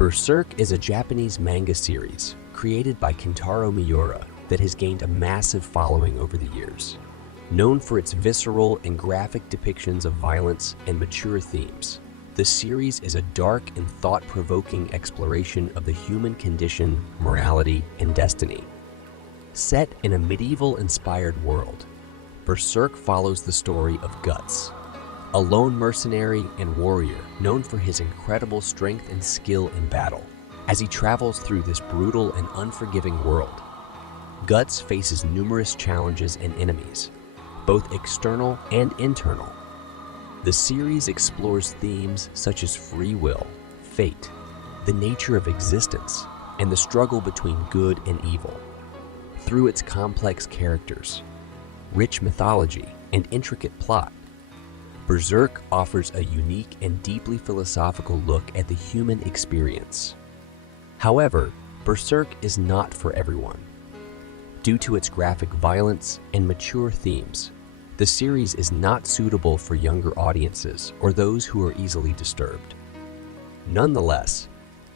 Berserk is a Japanese manga series created by Kentaro Miura that has gained a massive following over the years. Known for its visceral and graphic depictions of violence and mature themes, the series is a dark and thought-provoking exploration of the human condition, morality, and destiny. Set in a medieval-inspired world, Berserk follows the story of Guts, a lone mercenary and warrior known for his incredible strength and skill in battle. As he travels through this brutal and unforgiving world, Guts faces numerous challenges and enemies, both external and internal. The series explores themes such as free will, fate, the nature of existence, and the struggle between good and evil. Through its complex characters, rich mythology, and intricate plot, Berserk offers a unique and deeply philosophical look at the human experience. However, Berserk is not for everyone. Due to its graphic violence and mature themes, the series is not suitable for younger audiences or those who are easily disturbed. Nonetheless,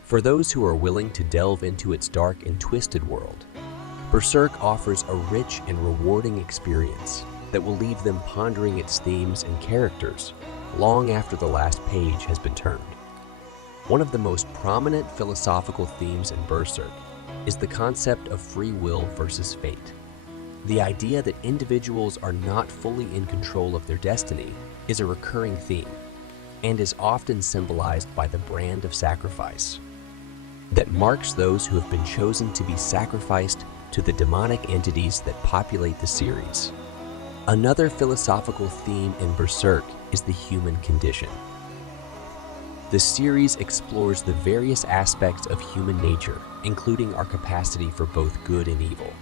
for those who are willing to delve into its dark and twisted world, Berserk offers a rich and rewarding experience that will leave them pondering its themes and characters long after the last page has been turned. One of the most prominent philosophical themes in Berserk is the concept of free will versus fate. The idea that individuals are not fully in control of their destiny is a recurring theme and is often symbolized by the brand of sacrifice that marks those who have been chosen to be sacrificed to the demonic entities that populate the series. Another philosophical theme in Berserk is the human condition. The series explores the various aspects of human nature, including our capacity for both good and evil,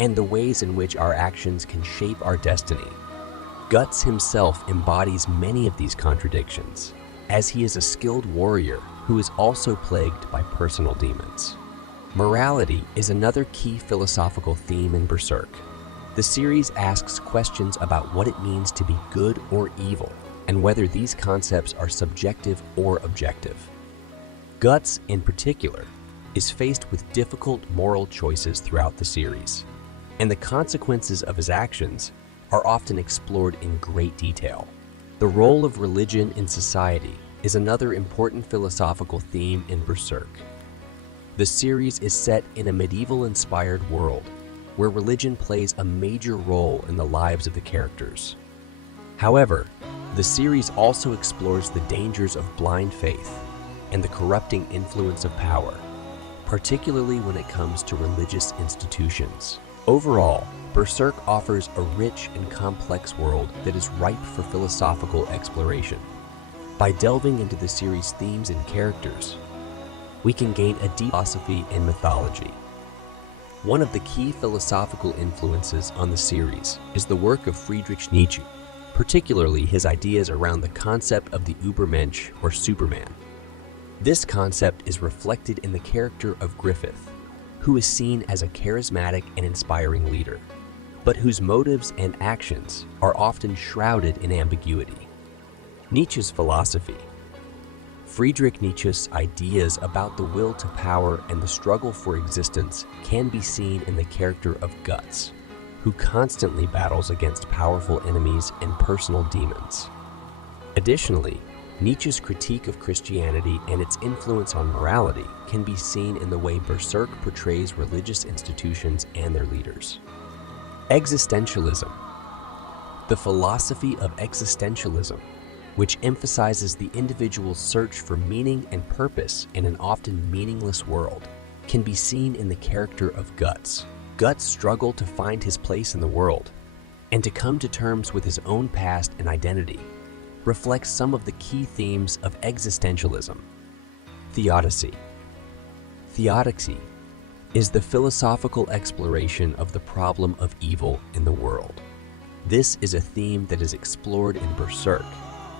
and the ways in which our actions can shape our destiny. Guts himself embodies many of these contradictions, as he is a skilled warrior who is also plagued by personal demons. Morality is another key philosophical theme in Berserk. The series asks questions about what it means to be good or evil, and whether these concepts are subjective or objective. Guts, in particular, is faced with difficult moral choices throughout the series, and the consequences of his actions are often explored in great detail. The role of religion in society is another important philosophical theme in Berserk. The series is set in a medieval-inspired world where religion plays a major role in the lives of the characters. However, the series also explores the dangers of blind faith and the corrupting influence of power, particularly when it comes to religious institutions. Overall, Berserk offers a rich and complex world that is ripe for philosophical exploration. By delving into the series' themes and characters, we can gain a deep philosophy and mythology. One of the key philosophical influences on the series is the work of Friedrich Nietzsche, particularly his ideas around the concept of the Übermensch or Superman. This concept is reflected in the character of Griffith, who is seen as a charismatic and inspiring leader, but whose motives and actions are often shrouded in ambiguity. Nietzsche's philosophy. Friedrich Nietzsche's ideas about the will to power and the struggle for existence can be seen in the character of Guts, who constantly battles against powerful enemies and personal demons. Additionally, Nietzsche's critique of Christianity and its influence on morality can be seen in the way Berserk portrays religious institutions and their leaders. Existentialism. The philosophy of existentialism, which emphasizes the individual's search for meaning and purpose in an often meaningless world, can be seen in the character of Guts. Guts' struggle to find his place in the world and to come to terms with his own past and identity reflects some of the key themes of existentialism. Theodicy. Theodicy is the philosophical exploration of the problem of evil in the world. This is a theme that is explored in Berserk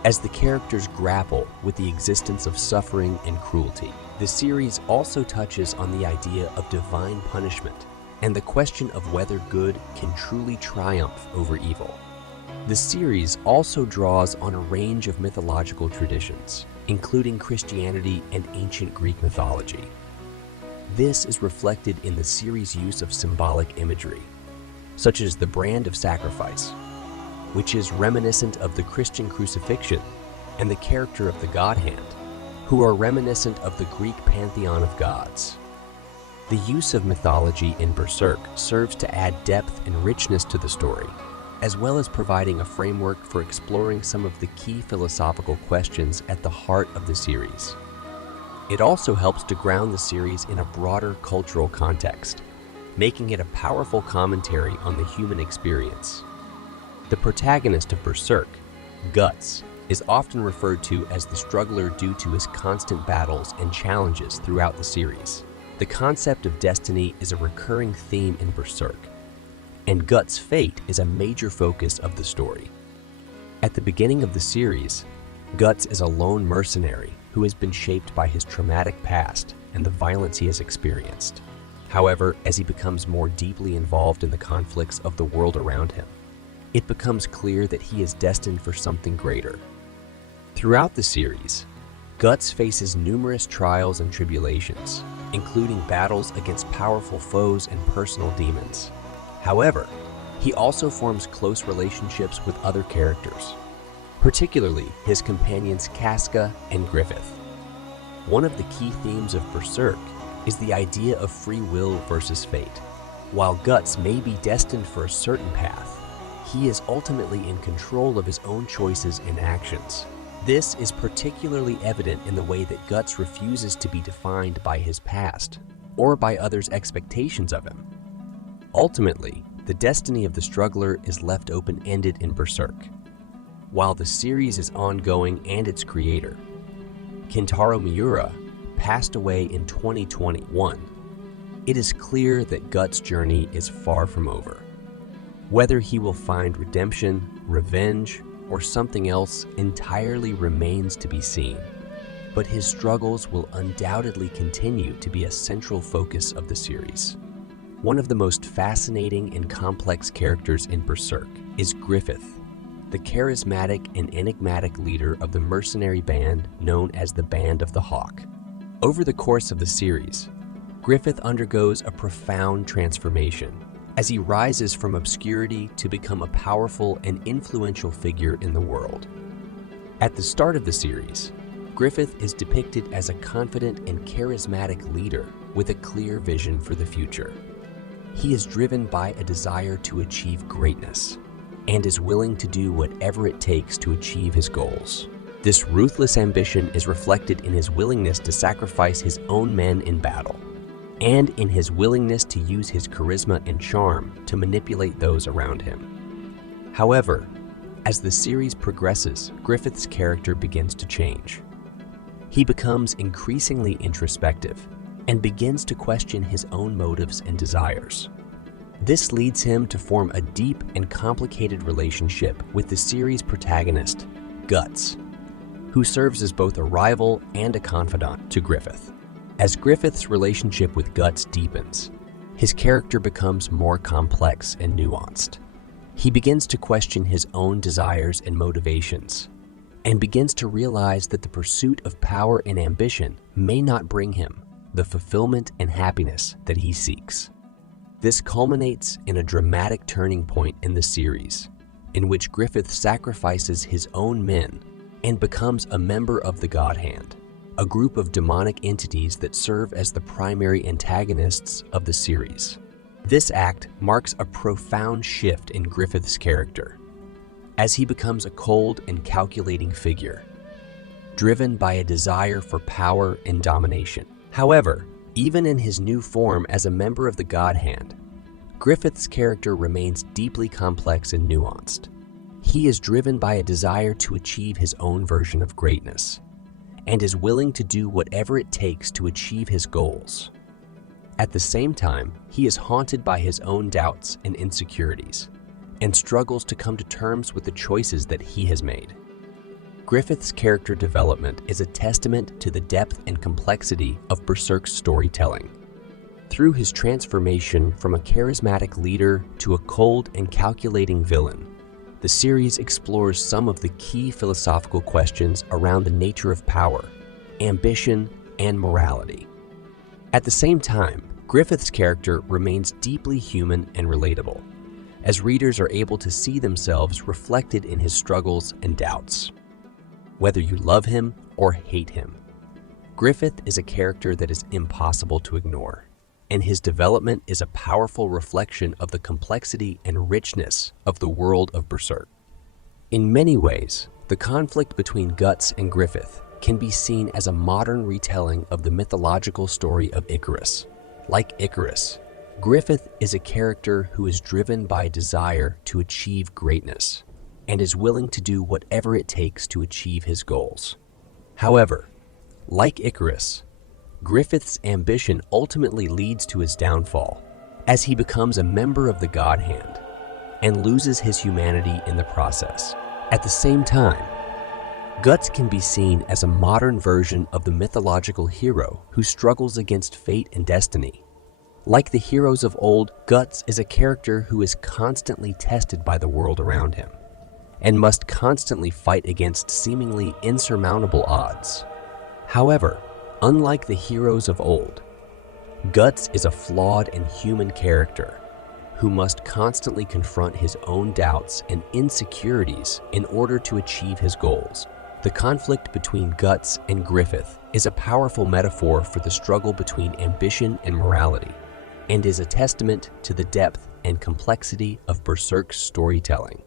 as the characters grapple with the existence of suffering and cruelty. The series also touches on the idea of divine punishment and the question of whether good can truly triumph over evil. The series also draws on a range of mythological traditions, including Christianity and ancient Greek mythology. This is reflected in the series' use of symbolic imagery, such as the brand of sacrifice, which is reminiscent of the Christian crucifixion, and the character of the God Hand, who are reminiscent of the Greek pantheon of gods. The use of mythology in Berserk serves to add depth and richness to the story, as well as providing a framework for exploring some of the key philosophical questions at the heart of the series. It also helps to ground the series in a broader cultural context, making it a powerful commentary on the human experience. The protagonist of Berserk, Guts, is often referred to as the struggler due to his constant battles and challenges throughout the series. The concept of destiny is a recurring theme in Berserk, and Guts' fate is a major focus of the story. At the beginning of the series, Guts is a lone mercenary who has been shaped by his traumatic past and the violence he has experienced. However, as he becomes more deeply involved in the conflicts of the world around him, it becomes clear that he is destined for something greater. Throughout the series, Guts faces numerous trials and tribulations, including battles against powerful foes and personal demons. However, he also forms close relationships with other characters, particularly his companions Casca and Griffith. One of the key themes of Berserk is the idea of free will versus fate. While Guts may be destined for a certain path, he is ultimately in control of his own choices and actions. This is particularly evident in the way that Guts refuses to be defined by his past or by others' expectations of him. Ultimately, the destiny of the struggler is left open-ended in Berserk. While the series is ongoing and its creator, Kentaro Miura, passed away in 2021, it is clear that Guts' journey is far from over. Whether he will find redemption, revenge, or something else entirely remains to be seen, but his struggles will undoubtedly continue to be a central focus of the series. One of the most fascinating and complex characters in Berserk is Griffith, the charismatic and enigmatic leader of the mercenary band known as the Band of the Hawk. Over the course of the series, Griffith undergoes a profound transformation as he rises from obscurity to become a powerful and influential figure in the world. At the start of the series, Griffith is depicted as a confident and charismatic leader with a clear vision for the future. He is driven by a desire to achieve greatness and is willing to do whatever it takes to achieve his goals. This ruthless ambition is reflected in his willingness to sacrifice his own men in battle, and in his willingness to use his charisma and charm to manipulate those around him. However, as the series progresses, Griffith's character begins to change. He becomes increasingly introspective and begins to question his own motives and desires. This leads him to form a deep and complicated relationship with the series' protagonist, Guts, who serves as both a rival and a confidant to Griffith. As Griffith's relationship with Guts deepens, his character becomes more complex and nuanced. He begins to question his own desires and motivations, and begins to realize that the pursuit of power and ambition may not bring him the fulfillment and happiness that he seeks. This culminates in a dramatic turning point in the series, in which Griffith sacrifices his own men and becomes a member of the God Hand, a group of demonic entities that serve as the primary antagonists of the series. This act marks a profound shift in Griffith's character, as he becomes a cold and calculating figure, driven by a desire for power and domination. However, even in his new form as a member of the God Hand, Griffith's character remains deeply complex and nuanced. He is driven by a desire to achieve his own version of greatness, and is willing to do whatever it takes to achieve his goals. At the same time, he is haunted by his own doubts and insecurities, and struggles to come to terms with the choices that he has made. Griffith's character development is a testament to the depth and complexity of Berserk's storytelling. Through his transformation from a charismatic leader to a cold and calculating villain, the series explores some of the key philosophical questions around the nature of power, ambition, and morality. At the same time, Griffith's character remains deeply human and relatable, as readers are able to see themselves reflected in his struggles and doubts. Whether you love him or hate him, Griffith is a character that is impossible to ignore, and his development is a powerful reflection of the complexity and richness of the world of Berserk. In many ways, the conflict between Guts and Griffith can be seen as a modern retelling of the mythological story of Icarus. Like Icarus, Griffith is a character who is driven by a desire to achieve greatness and is willing to do whatever it takes to achieve his goals. However, like Icarus, Griffith's ambition ultimately leads to his downfall, as he becomes a member of the God Hand and loses his humanity in the process. At the same time, Guts can be seen as a modern version of the mythological hero who struggles against fate and destiny. Like the heroes of old, Guts is a character who is constantly tested by the world around him and must constantly fight against seemingly insurmountable odds. However, unlike the heroes of old, Guts is a flawed and human character who must constantly confront his own doubts and insecurities in order to achieve his goals. The conflict between Guts and Griffith is a powerful metaphor for the struggle between ambition and morality, and is a testament to the depth and complexity of Berserk's storytelling.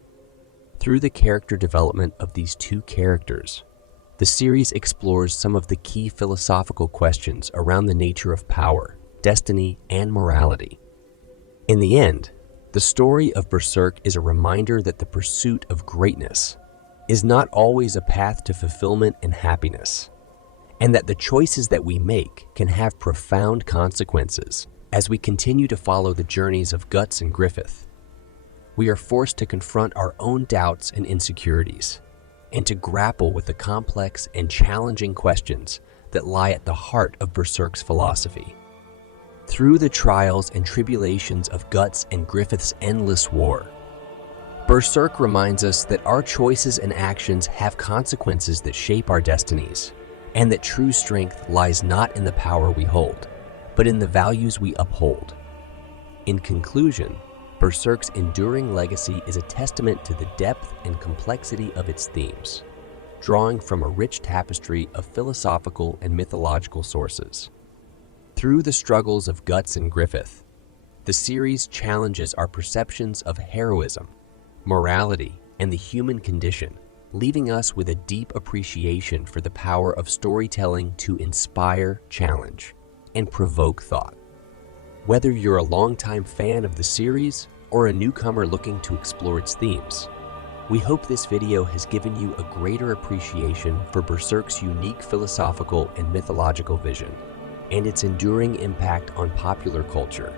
Through the character development of these two characters, the series explores some of the key philosophical questions around the nature of power, destiny, and morality. In the end, the story of Berserk is a reminder that the pursuit of greatness is not always a path to fulfillment and happiness, and that the choices that we make can have profound consequences. As we continue to follow the journeys of Guts and Griffith, we are forced to confront our own doubts and insecurities, and to grapple with the complex and challenging questions that lie at the heart of Berserk's philosophy. Through the trials and tribulations of Guts and Griffith's endless war, Berserk reminds us that our choices and actions have consequences that shape our destinies, and that true strength lies not in the power we hold, but in the values we uphold. In conclusion, Berserk's enduring legacy is a testament to the depth and complexity of its themes, drawing from a rich tapestry of philosophical and mythological sources. Through the struggles of Guts and Griffith, the series challenges our perceptions of heroism, morality, and the human condition, leaving us with a deep appreciation for the power of storytelling to inspire, challenge, and provoke thought. Whether you're a longtime fan of the series or a newcomer looking to explore its themes, we hope this video has given you a greater appreciation for Berserk's unique philosophical and mythological vision, and its enduring impact on popular culture.